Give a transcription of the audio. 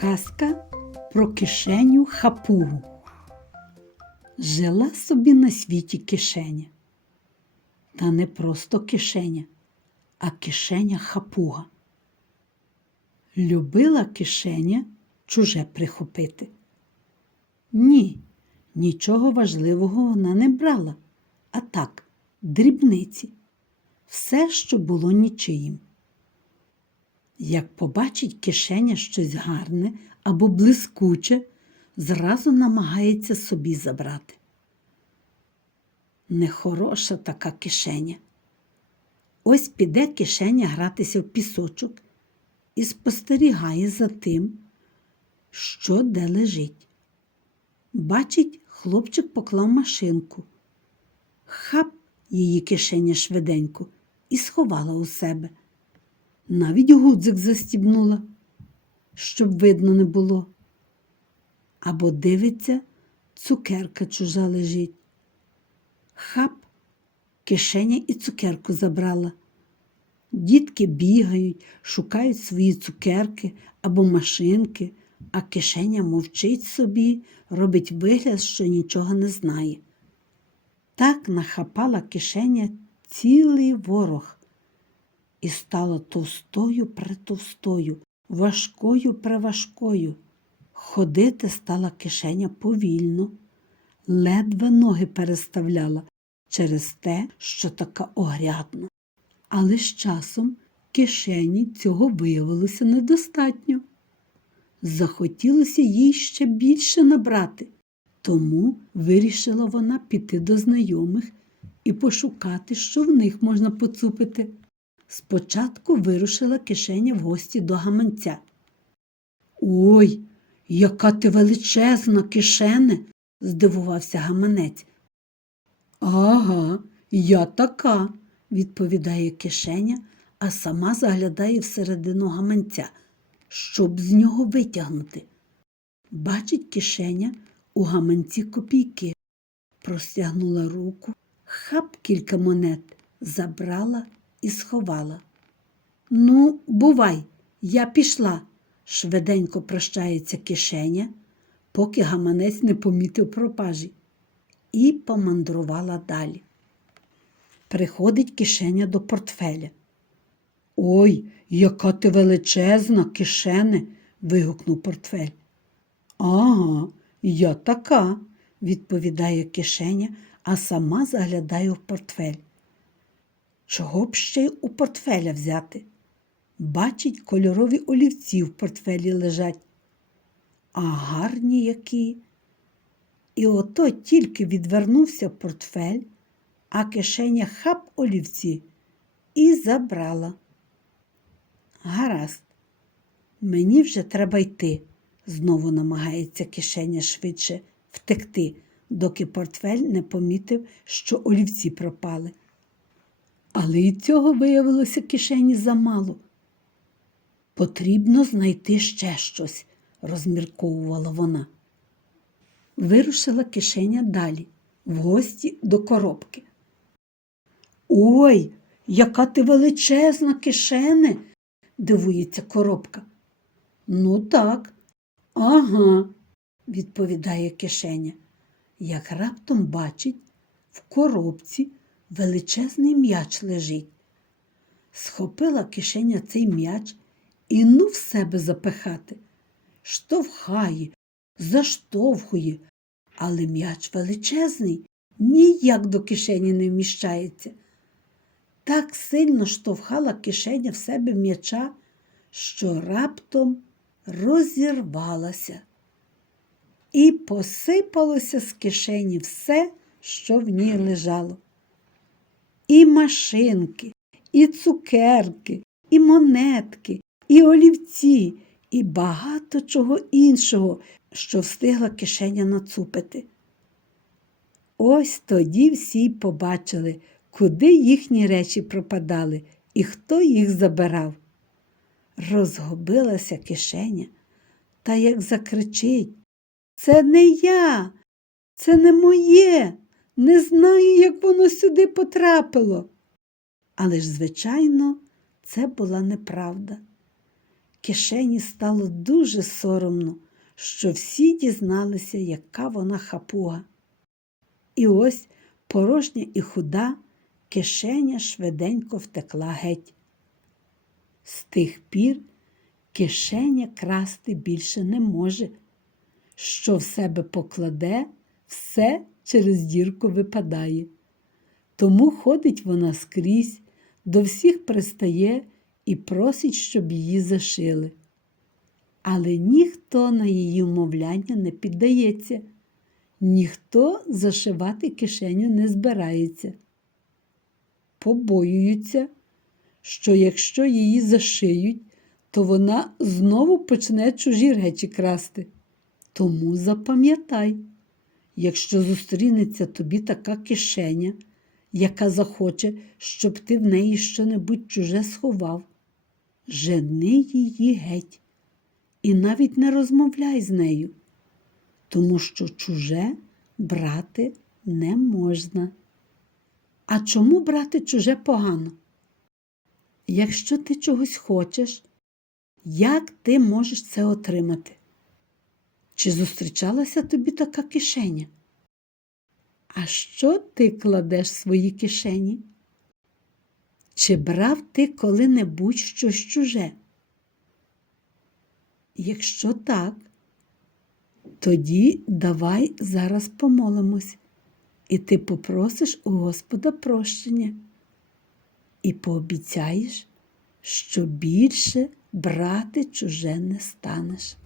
Казка про кишеню хапугу. Жила собі на світі кишеня. Та не просто кишеня, а кишеня хапуга. Любила кишеня чуже прихопити. Ні, нічого важливого вона не брала, а так, дрібниці, все, що було нічиїм. Як побачить кишеня щось гарне або блискуче, зразу намагається собі забрати. Нехороша така кишеня. Ось піде кишеня гратися в пісочок і спостерігає за тим, що де лежить. Бачить, хлопчик поклав машинку. Хап її кишеня швиденько і сховала у себе. Навіть гудзик застібнула, щоб видно не було. Або дивиться, цукерка чужа лежить. Хап, кишеня і цукерку забрала. Дітки бігають, шукають свої цукерки або машинки, а кишеня мовчить собі, робить вигляд, що нічого не знає. Так нахапала кишеня цілий ворог і стала товстою притовстою, важкою преважкою. Ходити стала кишеня повільно, ледве ноги переставляла через те, що така огрядна. Але з часом кишені цього виявилося недостатньо. Захотілося їй ще більше набрати, тому вирішила вона піти до знайомих і пошукати, що в них можна поцупити. Спочатку вирушила кишеня в гості до гаманця. Ой, яка ти величезна кишене, здивувався гаманець. Ага, я така, відповідає кишеня, а сама заглядає всередину гаманця, щоб з нього витягнути. Бачить кишеня у гаманці копійки. Простягнула руку, хап кілька монет, забрала і сховала. Ну, бувай, я пішла, швиденько прощається кишеня, поки гаманець не помітив пропажі, і помандрувала далі. Приходить кишеня до портфеля. Ой, яка ти величезна, кишене. вигукнув портфель. Ага, я така, відповідає кишеня, а сама заглядає в портфель. Чого б ще й у портфеля взяти? Бачить, кольорові олівці в портфелі лежать. А гарні які. І ото тільки відвернувся портфель, а кишеня хап олівці і забрала. Гаразд, мені вже треба йти, знову намагається кишеня швидше втекти, доки портфель не помітив, що олівці пропали. Але і цього виявилося кишені замало. Потрібно знайти ще щось, розмірковувала вона. Вирушила кишеня далі, в гості до коробки. Ой, яка ти величезна кишене, дивується коробка. Ну так, ага, відповідає кишеня, як раптом бачить в коробці величезний м'яч лежить. Схопила кишеня цей м'яч і ну в себе запихати. Штовхає, заштовхує, але м'яч величезний, ніяк до кишені не вміщається. Так сильно штовхала кишеня в себе м'яча, що раптом розірвалася. І посипалося з кишені все, що в ній лежало. І машинки, і цукерки, і монетки, і олівці, і багато чого іншого, що встигла кишеня нацупити. Ось тоді всі й побачили, куди їхні речі пропадали і хто їх забирав. Розгубилася кишеня, та як закричить Це не я, це не моє, Не знаю, як воно сюди потрапило. Але ж, звичайно, це була неправда. Кишені стало дуже соромно, що всі дізналися, яка вона хапуга. І ось порожня і худа кишеня швиденько втекла геть. Тих пір кишеня красти більше не може. Що в себе покладе, все через дірку випадає. Тому ходить вона скрізь, до всіх пристає і просить, щоб її зашили. Але ніхто на її умовляння не піддається, ніхто зашивати кишеню не збирається. Побоюються, що якщо її зашиють, то вона знову почне чужі речі красти. Тому запам'ятай, якщо зустрінеться тобі така кишеня, яка захоче, щоб ти в неї щонебудь чуже сховав, жени її геть і навіть не розмовляй з нею, тому що чуже брати не можна. А чому брати чуже погано? Якщо ти чогось хочеш, як ти можеш це отримати? Чи зустрічалася тобі така кишеня? А що ти кладеш в свої кишені? Чи брав ти коли-небудь щось чуже? Якщо так, тоді давай зараз помолимось, і ти попросиш у Господа прощення і пообіцяєш, що більше брати чуже не станеш.